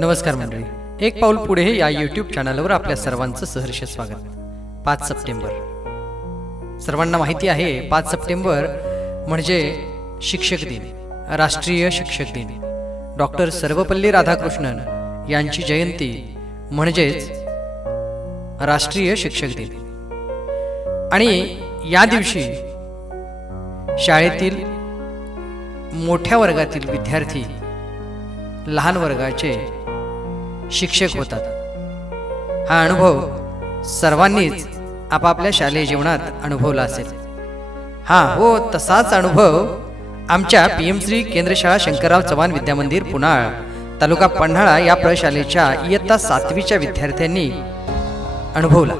नमस्कार मंडळी. एक पाऊल पुढे या यूट्यूब चॅनलवर आपल्या सर्वांचं सहर्ष स्वागत. पाच सप्टेंबर. सर्वांना माहिती आहे पाच सप्टेंबर म्हणजे शिक्षक दिन राष्ट्रीय शिक्षक दिन. डॉक्टर सर्वपल्ली राधाकृष्णन यांची जयंती म्हणजेच राष्ट्रीय शिक्षक दिन. आणि या दिवशी शाळेतील मोठ्या वर्गातील विद्यार्थी लहान वर्गाचे शिक्षक होतात. हा अनुभव सर्वांनीच आपापल्या शालेय जीवनात अनुभवला असेल. हा हो तसाच अनुभव आमच्या पी एम श्री केंद्रशाळा शंकरराव चव्हाण विद्यामंदिर पुनाळ तालुका पन्हाळा या प्रशालेच्या इयत्ता सातवीच्या विद्यार्थ्यांनी अनुभवला.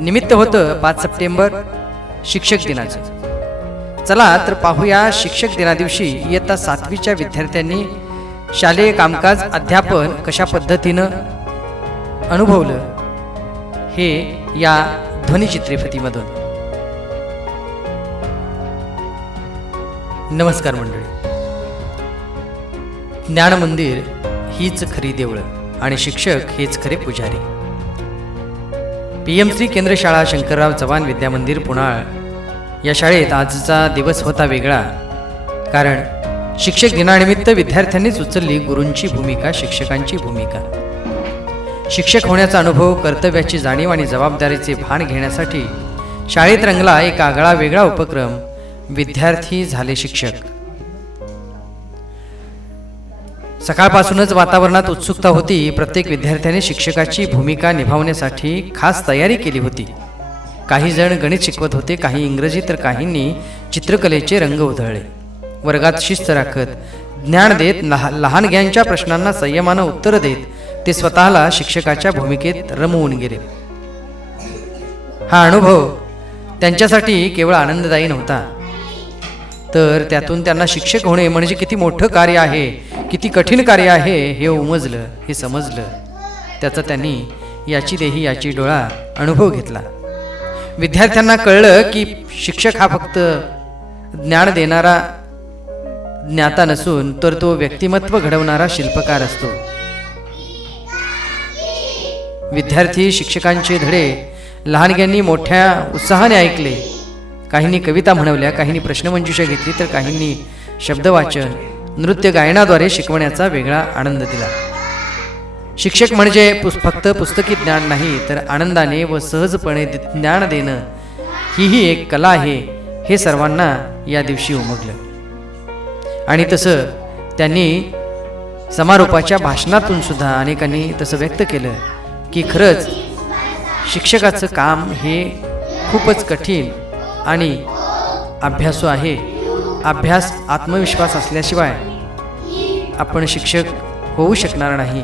निमित्त होतं पाच सप्टेंबर शिक्षक दिनाचं. चला तर पाहूया शिक्षक दिनादिवशी इयत्ता सातवीच्या विद्यार्थ्यांनी शालेय कामकाज अध्यापन कशा पद्धतीनं अनुभवलं? हे या ध्वनिचित्रेफतीमधून नमस्कार मंडळी. ज्ञान मंदिर हीच खरी देवळं आणि शिक्षक हेच खरे पुजारी. पी एम श्री केंद्र शाळा शंकरराव चव्हाण विद्यामंदिर पुणाळ या शाळेत आजचा दिवस होता वेगळा कारण शिक्षक दिनानिमित्त विद्यार्थ्यांनीच उचलली गुरूंची भूमिका शिक्षकांची भूमिका. शिक्षक होण्याचा अनुभव कर्तव्याची जाणीव आणि जबाबदारीचे भान घेण्यासाठी शाळेत रंगला एक आगळा वेगळा उपक्रम विद्यार्थी झाले शिक्षक. सकाळपासूनच वातावरणात उत्सुकता होती. प्रत्येक विद्यार्थ्याने शिक्षकाची भूमिका निभावण्यासाठी खास तयारी केली होती. काही जण गणित शिकवत होते काही इंग्रजी तर काहींनी चित्रकलेचे रंग उधळले. वर्गात शिस्त राखत. ज्ञान देत लहा लहान प्रश्नांना संयमानं उत्तर देत. ते स्वतःला शिक्षकाच्या भूमिकेत रमवून गेले. हा अनुभव त्यांच्यासाठी केवळ आनंददायी नव्हता. तर त्यातून त्यांना शिक्षक होणे म्हणजे किती मोठं कार्य आहे किती कठीण कार्य आहे हे उमजलं हे समजलं. त्याचा त्यांनी याची देही याची डोळा अनुभव घेतला. विद्यार्थ्यांना कळलं की शिक्षक हा फक्त ज्ञान देणारा ज्ञाता नसून तर तो व्यक्तिमत्व घडवणारा शिल्पकार असतो. विद्यार्थी शिक्षकांचे धडे लहानग्यांनी मोठ्या उत्साहाने ऐकले. काहींनी कविता म्हणवल्या काहींनी प्रश्नमंजुषा घेतली तर काहींनी शब्दवाचन नृत्य गायनाद्वारे शिकवण्याचा वेगळा आनंद दिला. शिक्षक म्हणजे पुस फक्त पुस्तकी ज्ञान नाही तर आनंदाने व सहजपणे ज्ञान देणं हीही एक कला आहे हे सर्वांना या दिवशी उमगलं. आणि तसं त्यांनी समारोपाच्या भाषणातून सुद्धा अनेकांनी तसं व्यक्त केलं की खरंच शिक्षकाचं काम हे खूपच कठीण आणि अभ्यासू आहे. अभ्यास आत्मविश्वास असल्याशिवाय आपण शिक्षक होऊ शकणार नाही.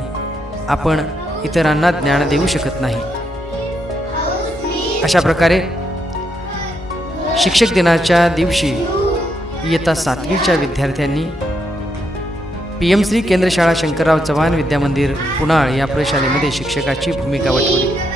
आपण इतरांना ज्ञान देऊ शकत नाही. अशा प्रकारे शिक्षक दिनाच्या दिवशी इयत्ता सातवीच्या विद्यार्थ्यांनी पी एम श्री केंद्र शाळा शंकरराव चव्हाण विद्यामंदिर पुणाळ या प्रशालेमध्ये शिक्षकाची भूमिका वठवली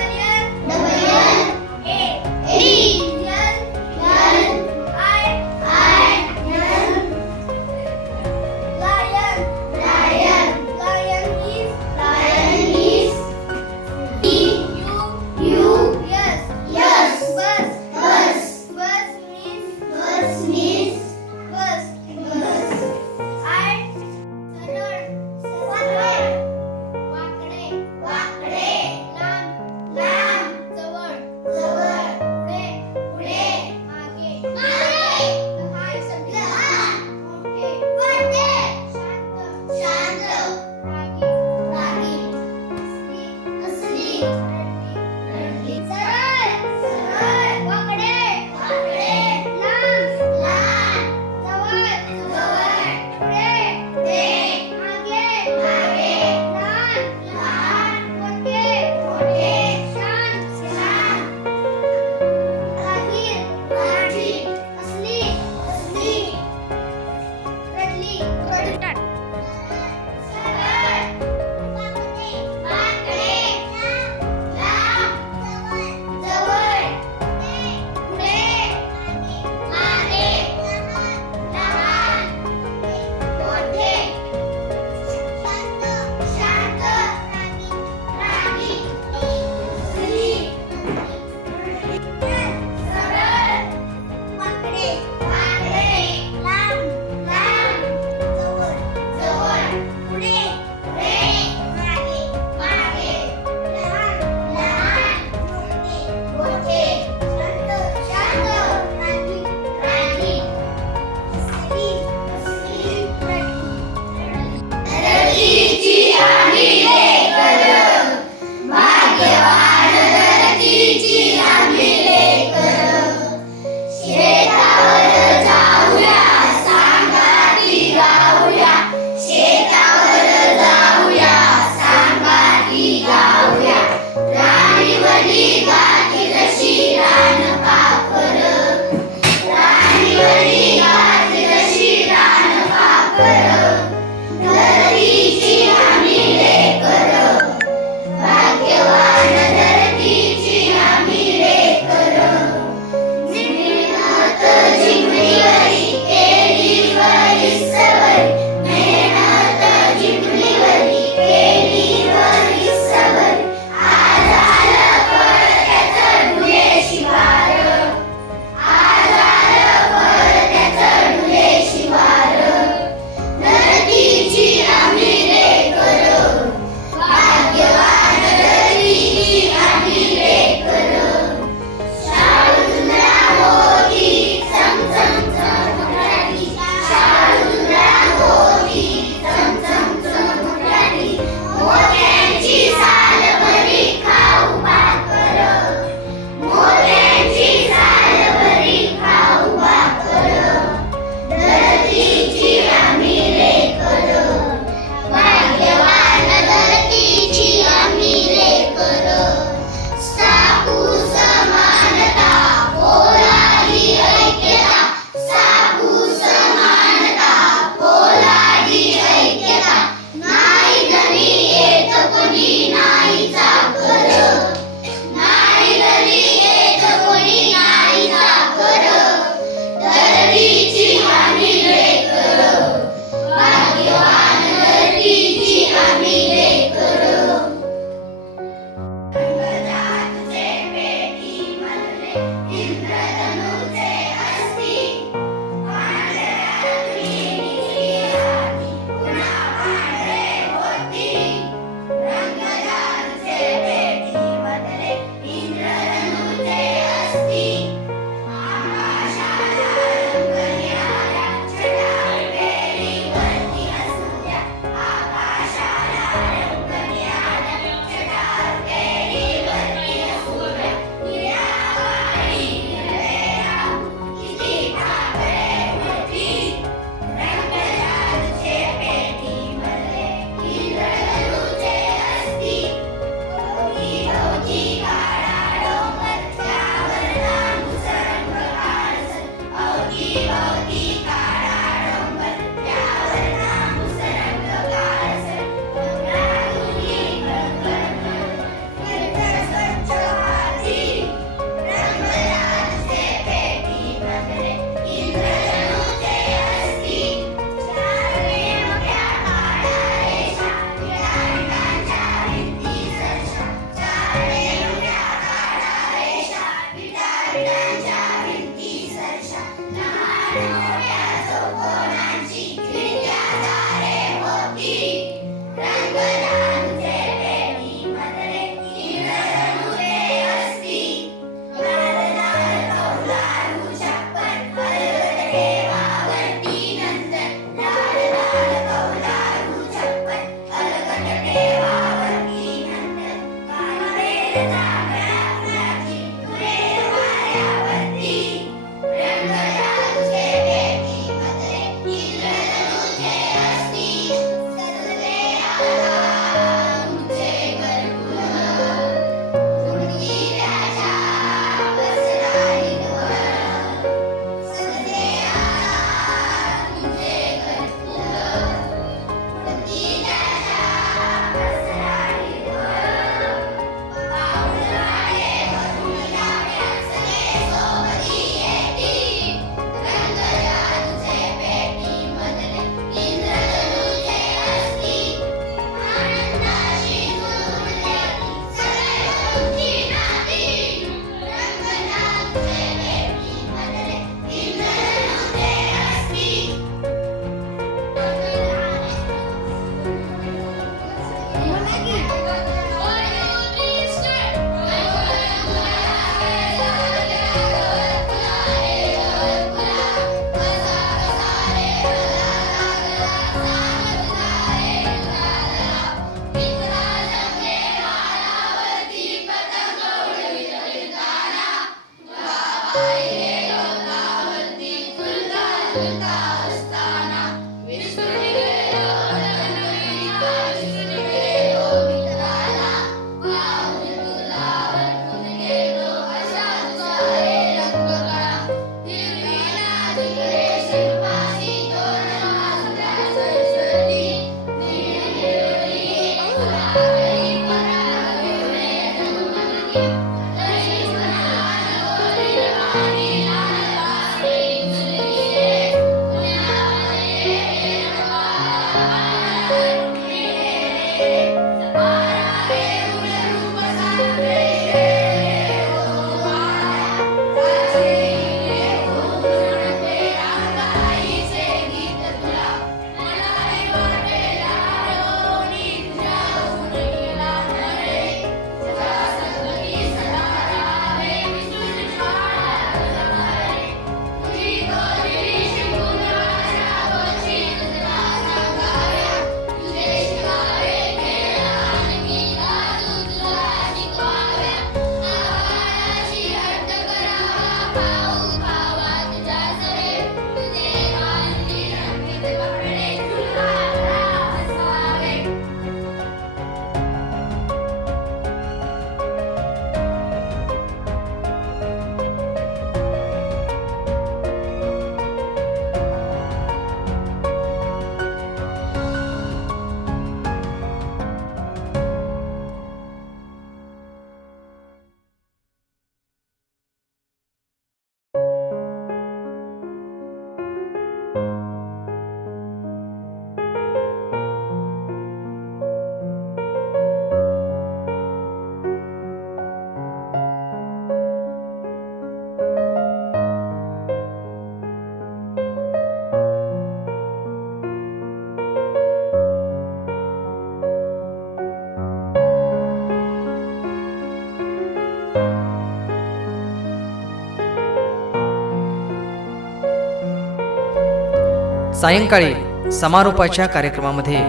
सायंकाळी समारोपाच्या कार्यक्रमामध्ये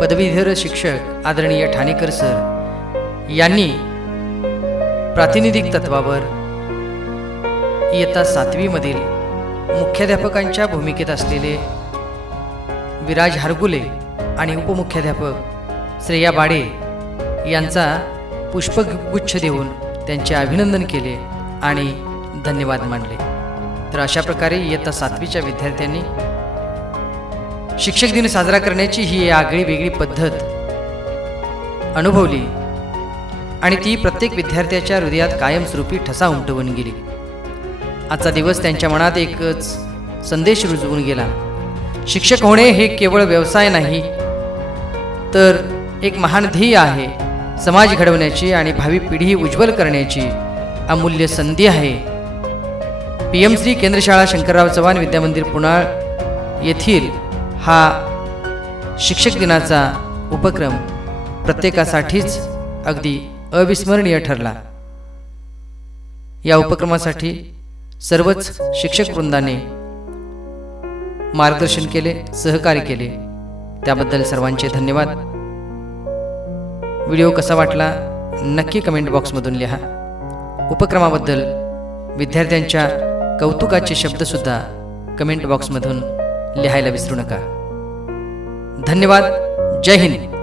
पदवीधर शिक्षक आदरणीय ठाणेकर सर यांनी प्रातिनिधिक तत्वावर इयत्ता सातवीमधील मुख्याध्यापकांच्या भूमिकेत असलेले विराज हरगुले आणि उपमुख्याध्यापक श्रेया बाडे यांचा पुष्पगुच्छ देऊन त्यांचे अभिनंदन केले आणि धन्यवाद मानले. तर अशा प्रकारे इयत्ता सातवीच्या विद्यार्थ्यांनी शिक्षक दिन साजरा करण्याची ही आगळी वेगळी पद्धत अनुभवली. आणि ती प्रत्येक विद्यार्थ्याच्या हृदयात कायमस्वरूपी ठसा उमटवून गेली. आजचा दिवस त्यांच्या मनात एकच संदेश रुजवून गेला. शिक्षक होणे हे केवळ व्यवसाय नाही तर एक महान ध्येय आहे. समाज घडवण्याची आणि भावी पिढी उज्ज्वल करण्याची अमूल्य संधी आहे. पी एम श्री केंद्रशाळा शंकरराव चव्हाण विद्यामंदिर पुणाळ येथील हा शिक्षक दिनाचा उपक्रम प्रत्येकासाठीच अगदी अविस्मरणीय ठरला. या उपक्रमासाठी सर्वच शिक्षक वृंदाने मार्गदर्शन केले सहकार्य केले. त्याबद्दल सर्वांचे धन्यवाद. व्हिडिओ कसा वाटला नक्की कमेंट बॉक्समधून लिहा. उपक्रमाबद्दल विद्यार्थ्यांच्या कौतुकाचे शब्दसुद्धा कमेंट बॉक्समधून लिहायला विसरू नका. धन्यवाद. जय हिंद.